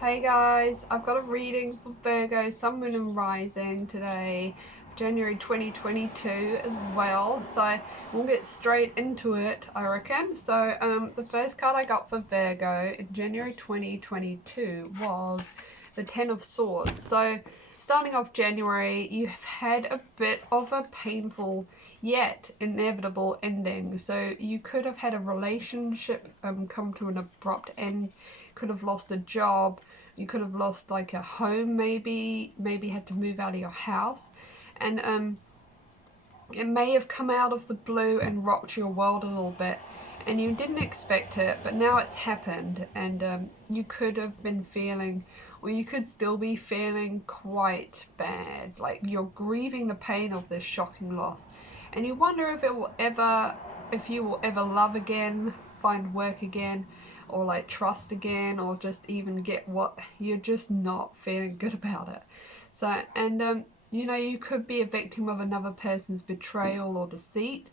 Hey guys, I've got a reading for Virgo, Sun, Moon and Rising today, January 2022 as well. So we'll get straight into it, I reckon. So the first card I got for Virgo in January 2022 was the Ten of Swords. So starting off January, you've had a bit of a painful yet inevitable ending. So you could have had a relationship come to an abrupt end, could have lost a job, you could have lost like a home, maybe had to move out of your house, and it may have come out of the blue and rocked your world a little bit, and you didn't expect it, but now it's happened. And you could have been feeling, or you could still be feeling quite bad, like you're grieving the pain of this shocking loss, and you wonder if you will ever love again, find work again, or like trust again, or just even get what you're just not feeling good about it. So, and you know, you could be a victim of another person's betrayal or deceit,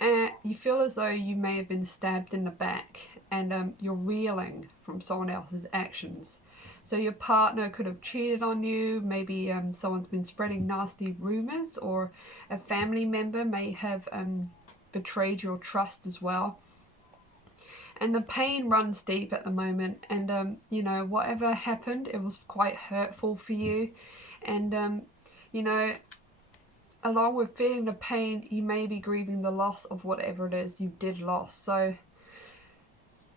and you feel as though you may have been stabbed in the back, and you're reeling from someone else's actions. So your partner could have cheated on you, maybe someone's been spreading nasty rumors, or a family member may have betrayed your trust as well. And the pain runs deep at the moment, and you know, whatever happened, it was quite hurtful for you, and you know, along with feeling the pain, you may be grieving the loss of whatever it is you did lose. So,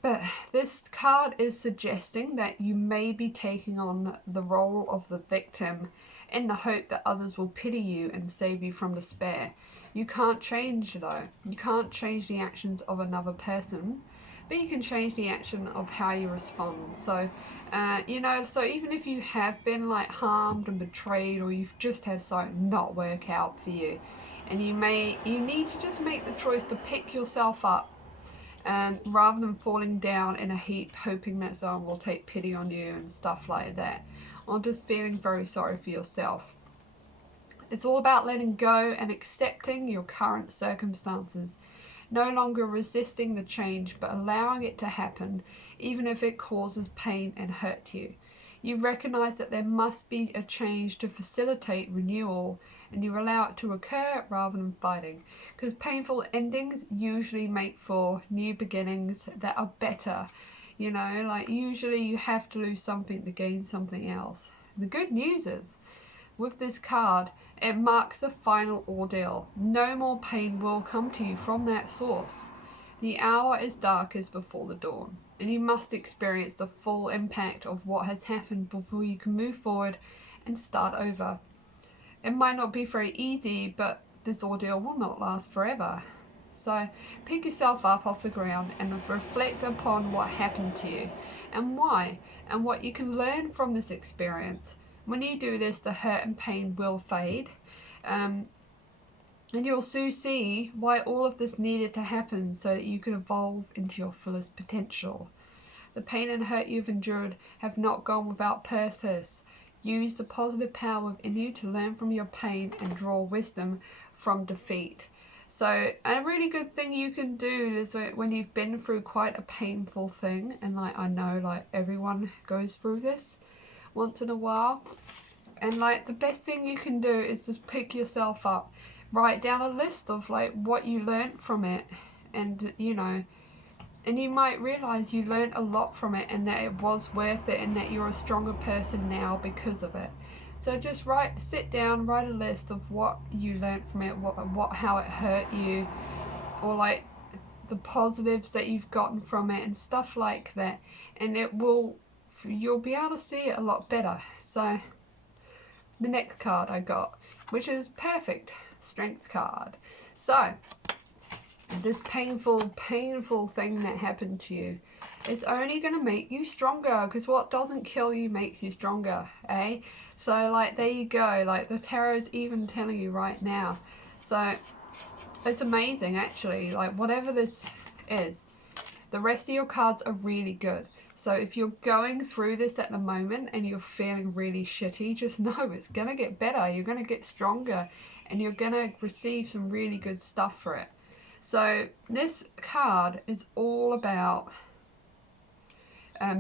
but this card is suggesting that you may be taking on the role of the victim in the hope that others will pity you and save you from despair. You can't change, though. You can't change the actions of another person, but you can change the action of how you respond. So, you know, so even if you have been like harmed and betrayed, or you've just had something not work out for you, and you need to just make the choice to pick yourself up, rather than falling down in a heap hoping that someone will take pity on you and stuff like that, or just feeling very sorry for yourself. It's all about letting go and accepting your current circumstances, no longer resisting the change, but allowing it to happen, even if it causes pain and hurt you. You recognize that there must be a change to facilitate renewal, and you allow it to occur rather than fighting, because painful endings usually make for new beginnings that are better. You know, like usually you have to lose something to gain something else. The good news is, with this card, it marks the final ordeal. No more pain will come to you from that source. The hour is darkest before the dawn, and you must experience the full impact of what has happened before you can move forward and start over. It might not be very easy, but this ordeal will not last forever. So pick yourself up off the ground and reflect upon what happened to you and why, and what you can learn from this experience. When you do this, the hurt and pain will fade, and you'll soon see why all of this needed to happen, so that you can evolve into your fullest potential. The pain and hurt you've endured have not gone without purpose. Use the positive power within you to learn from your pain and draw wisdom from defeat. So a really good thing you can do is when you've been through quite a painful thing, and like I know like everyone goes through this once in a while, and like the best thing you can do is just pick yourself up, write down a list of like what you learned from it, and you know, and you might realize you learned a lot from it, and that it was worth it, and that you're a stronger person now because of it. So just sit down, write a list of what you learned from it, how it hurt you, or like the positives that you've gotten from it and stuff like that, and you'll be able to see it a lot better. So the next card I got, which is perfect, Strength card. So this painful thing that happened to you, it's only going to make you stronger, because what doesn't kill you makes you stronger, eh? So like there you go, like the tarot's even telling you right now. So it's amazing actually, like whatever this is, the rest of your cards are really good. So if you're going through this at the moment and you're feeling really shitty, just know it's going to get better. You're going to get stronger, and you're going to receive some really good stuff for it. So this card is all about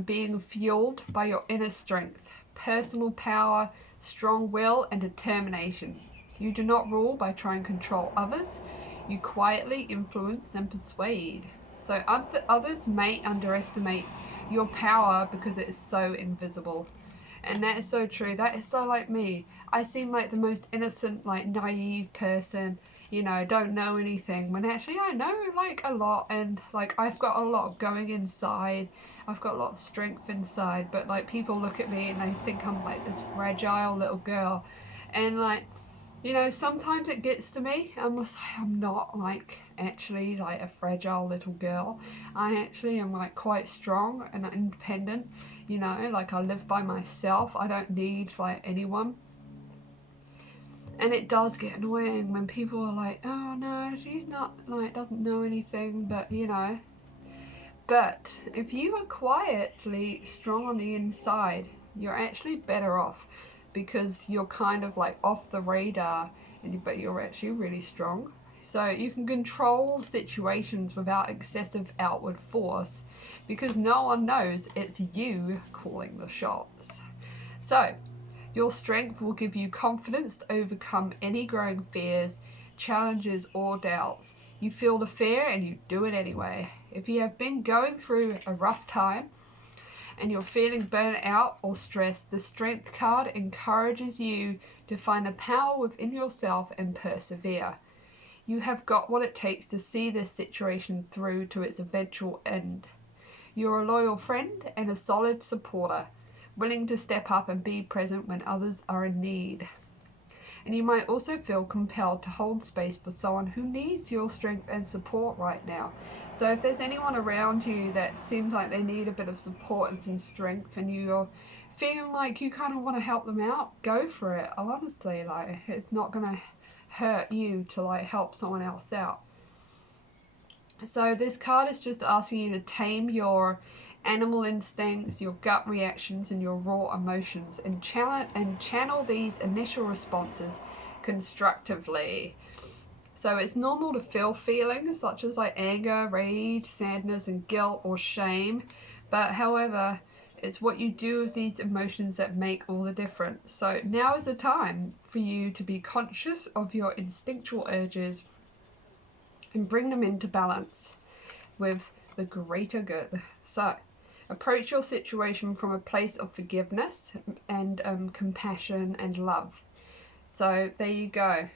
being fueled by your inner strength, personal power, strong will, and determination. You do not rule by trying to control others. You quietly influence and persuade. So others may underestimate your power because it is so invisible. And that is so true. That is so like me. I seem like the most innocent, like naive person, you know, don't know anything, when actually I know like a lot, and like I've got a lot going inside. I've got a lot of strength inside, but like people look at me and they think I'm like this fragile little girl. And like, you know, sometimes it gets to me. I'm just like, I'm not like actually like a fragile little girl. I actually am like quite strong and independent. You know, like I live by myself. I don't need like anyone. And it does get annoying when people are like, oh no, she's not like, doesn't know anything, but you know. But if you are quietly strong on the inside, you're actually better off, because you're kind of like off the radar, but you're actually really strong. So you can control situations without excessive outward force, because no one knows it's you calling the shots. So your strength will give you confidence to overcome any growing fears, challenges, or doubts. You feel the fear and you do it anyway. If you have been going through a rough time and you're feeling burnt out or stressed, the Strength card encourages you to find the power within yourself and persevere. You have got what it takes to see this situation through to its eventual end. You're a loyal friend and a solid supporter, willing to step up and be present when others are in need. And you might also feel compelled to hold space for someone who needs your strength and support right now. So if there's anyone around you that seems like they need a bit of support and some strength, and you're feeling like you kind of want to help them out, go for it. Honestly, like, it's not going to hurt you to like help someone else out. So this card is just asking you to tame your animal instincts, your gut reactions, and your raw emotions, and channel these initial responses constructively. So it's normal to feel feelings such as like anger, rage, sadness, and guilt or shame, but however, it's what you do with these emotions that make all the difference. So now is the time for you to be conscious of your instinctual urges and bring them into balance with the greater good. So approach your situation from a place of forgiveness and compassion and love. So there you go.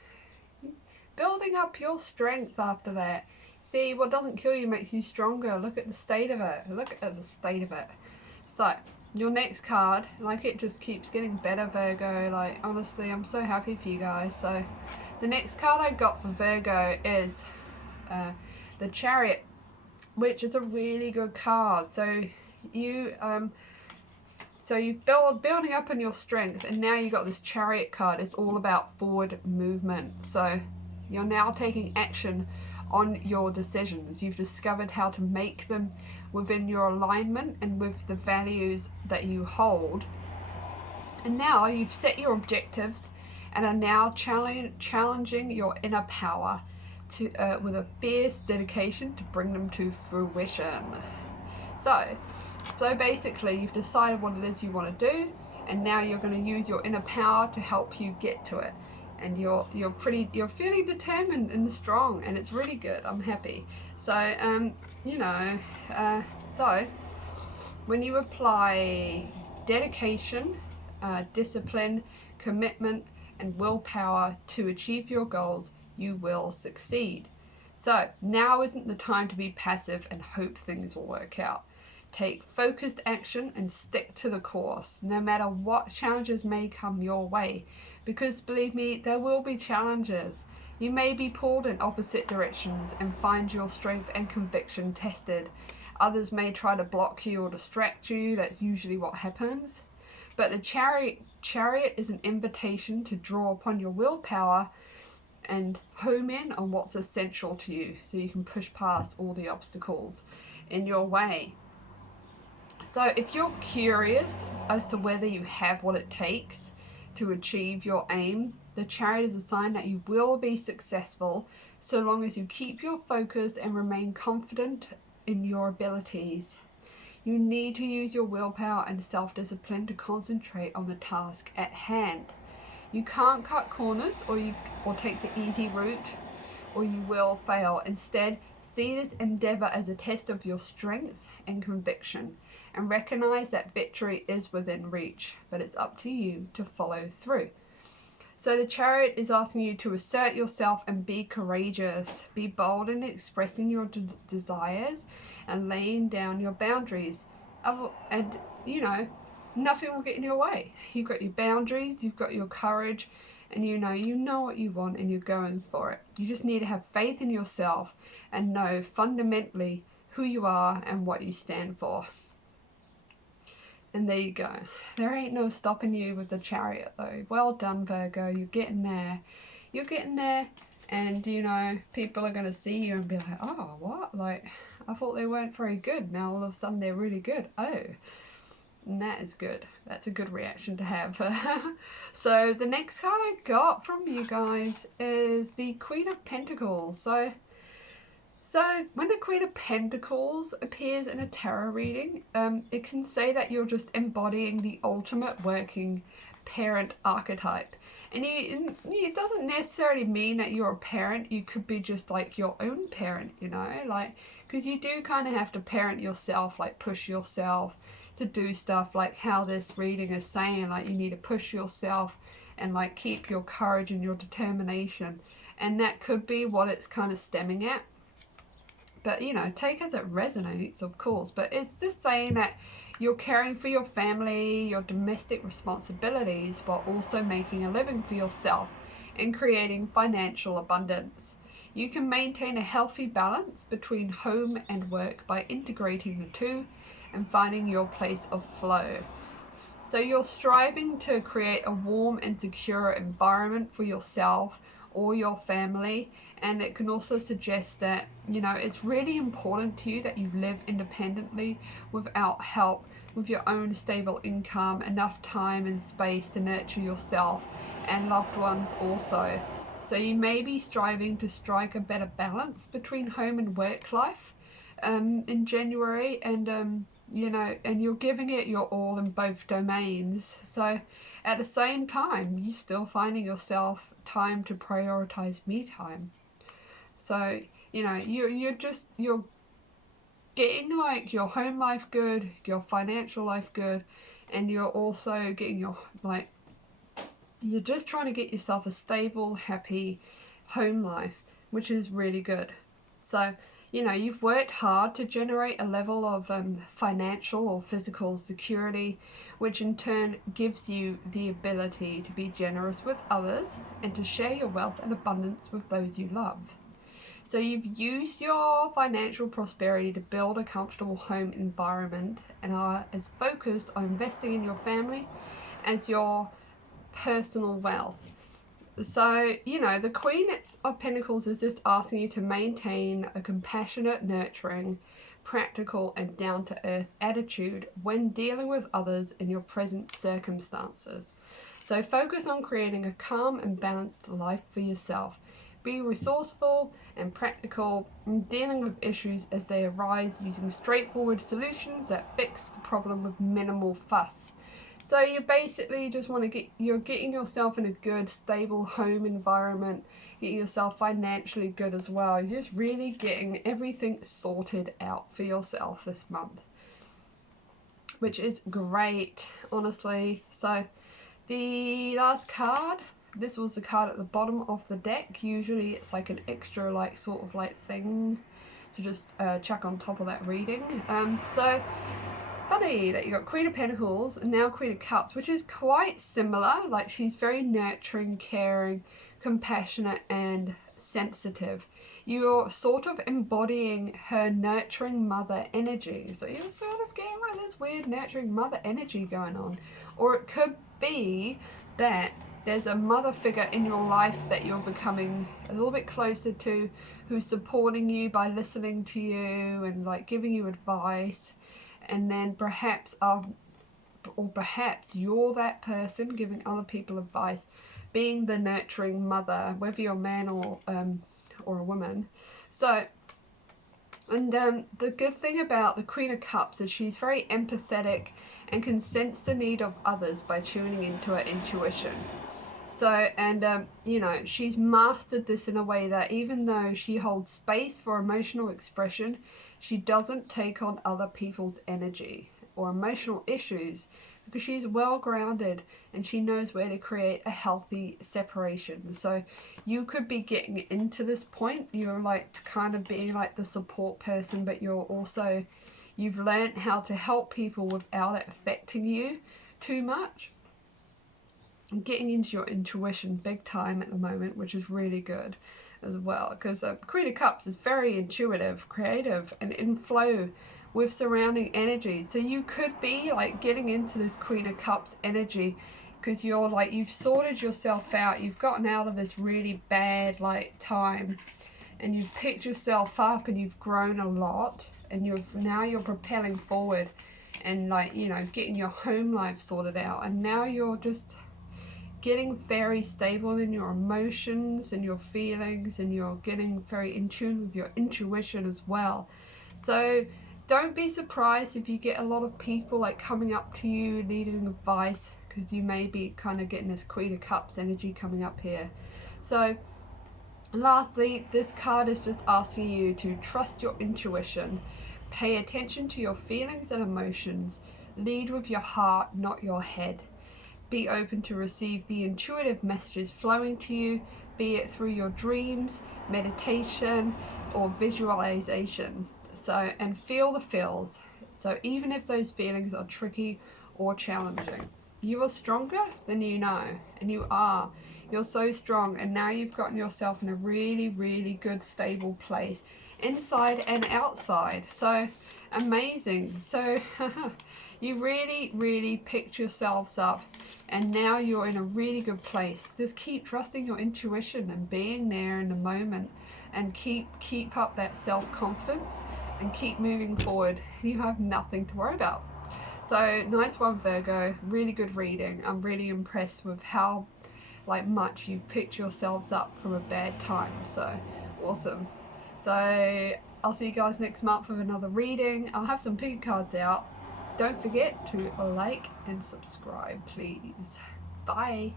Building up your strength after that. See, what doesn't kill you makes you stronger. Look at the state of it. Look at the state of it. So your next card, like, it just keeps getting better, Virgo. Like, honestly, I'm so happy for you guys. So the next card I got for Virgo is the Chariot, which is a really good card. So you're building up on your strength, and now you got this Chariot card. It's all about forward movement. So you're now taking action on your decisions. You've discovered how to make them within your alignment and with the values that you hold. And now you've set your objectives and are now challenging your inner power to with a fierce dedication to bring them to fruition. So basically you've decided what it is you want to do, and now you're going to use your inner power to help you get to it. And you're feeling determined and strong, and it's really good. I'm happy. So so when you apply dedication, discipline, commitment, and willpower to achieve your goals, you will succeed. So now isn't the time to be passive and hope things will work out. Take focused action and stick to the course, no matter what challenges may come your way. Because believe me, there will be challenges. You may be pulled in opposite directions and find your strength and conviction tested. Others may try to block you or distract you. That's usually what happens. But the Chariot is an invitation to draw upon your willpower and home in on what's essential to you, so you can push past all the obstacles in your way. So if you're curious as to whether you have what it takes to achieve your aim, the Chariot is a sign that you will be successful so long as you keep your focus and remain confident in your abilities. You need to use your willpower and self-discipline to concentrate on the task at hand. You can't cut corners or take the easy route, or you will fail. Instead, see this endeavor as a test of your strength and conviction, and recognize that victory is within reach, but it's up to you to follow through. So the Chariot is asking you to assert yourself and be courageous. Be bold in expressing your desires and laying down your boundaries. And, you know, nothing will get in your way. You've got your boundaries, you've got your courage, and you know what you want and you're going for it. You just need to have faith in yourself and know fundamentally who you are and what you stand for. And there you go. There ain't no stopping you with the Chariot though. Well done, Virgo. You're getting there. You're getting there, and you know, people are going to see you and be like, oh, what? Like, I thought they weren't very good. Now all of a sudden they're really good. Oh. And that is good. That's a good reaction to have. So the next card I got from you guys is the Queen of Pentacles. So when the Queen of Pentacles appears in a tarot reading, it can say that you're just embodying the ultimate working parent archetype. And it doesn't necessarily mean that you're a parent. You could be just like your own parent, you know, like, because you do kind of have to parent yourself, like push yourself to do stuff, like how this reading is saying, like you need to push yourself and like keep your courage and your determination. And that could be what it's kind of stemming at. But, you know, take as it resonates, of course. But it's just saying that you're caring for your family, your domestic responsibilities, while also making a living for yourself and creating financial abundance. You can maintain a healthy balance between home and work by integrating the two and finding your place of flow. So you're striving to create a warm and secure environment for yourself or your family, and it can also suggest that, you know, it's really important to you that you live independently without help, with your own stable income, enough time and space to nurture yourself and loved ones also. So you may be striving to strike a better balance between home and work life in January, and you know, and you're giving it your all in both domains. So at the same time, you're still finding yourself time to prioritize me time. So, you know, you're getting like your home life good, your financial life good, and you're also getting your, like, you're just trying to get yourself a stable, happy home life, which is really good. So, you know, you've worked hard to generate a level of financial or physical security, which in turn gives you the ability to be generous with others and to share your wealth and abundance with those you love. So you've used your financial prosperity to build a comfortable home environment and are as focused on investing in your family as your personal wealth. So, you know, the Queen of Pentacles is just asking you to maintain a compassionate, nurturing, practical and down-to-earth attitude when dealing with others in your present circumstances. So focus on creating a calm and balanced life for yourself. Be resourceful and practical in dealing with issues as they arise, using straightforward solutions that fix the problem with minimal fuss. So you basically just want to you're getting yourself in a good, stable home environment, getting yourself financially good as well. You're just really getting everything sorted out for yourself this month, which is great, honestly. So the last card, this was the card at the bottom of the deck. Usually it's like an extra, like, sort of like thing to just chuck on top of that reading. So funny that you got Queen of Pentacles and now Queen of Cups, which is quite similar. Like, she's very nurturing, caring, compassionate and sensitive. You're sort of embodying her nurturing mother energy. So you're sort of getting like this weird nurturing mother energy going on. Or it could be that there's a mother figure in your life that you're becoming a little bit closer to, who's supporting you by listening to you and like giving you advice. And then perhaps perhaps you're that person giving other people advice, being the nurturing mother, whether you're a man or a woman. So And the good thing about the Queen of Cups is she's very empathetic and can sense the need of others by tuning into her intuition. So, and you know, she's mastered this in a way that even though she holds space for emotional expression, she doesn't take on other people's energy or emotional issues because she's well grounded and she knows where to create a healthy separation. So you could be getting into this point, you're like kind of being like the support person, but you've learned how to help people without it affecting you too much. I'm getting into your intuition big time at the moment, which is really good as well, because Queen of Cups is very intuitive, creative, and in flow with surrounding energy. So you could be like getting into this Queen of Cups energy because you're like, you've sorted yourself out, you've gotten out of this really bad like time, and you've picked yourself up and you've grown a lot, and you're propelling forward and, like, you know, getting your home life sorted out, and now you're just getting very stable in your emotions and your feelings, and you're getting very in tune with your intuition as well. So don't be surprised if you get a lot of people like coming up to you needing advice, because you may be kind of getting this Queen of Cups energy coming up here. So lastly, this card is just asking you to trust your intuition, pay attention to your feelings and emotions, lead with your heart, not your head. Be open to receive the intuitive messages flowing to you, be it through your dreams, meditation, or visualization. So, and feel the feels. So even if those feelings are tricky or challenging, you are stronger than you know, and you are. You're so strong, and now you've gotten yourself in a really, really good, stable place, inside and outside. So amazing. So you really, really picked yourselves up, and now you're in a really good place. Just keep trusting your intuition and being there in the moment, and keep up that self-confidence and keep moving forward. You have nothing to worry about. So nice one, Virgo. Really good reading. I'm really impressed with how like much you've picked yourselves up from a bad time. So awesome. So I'll see you guys next month with another reading. I'll have some pick cards out. Don't forget to like and subscribe, please. Bye.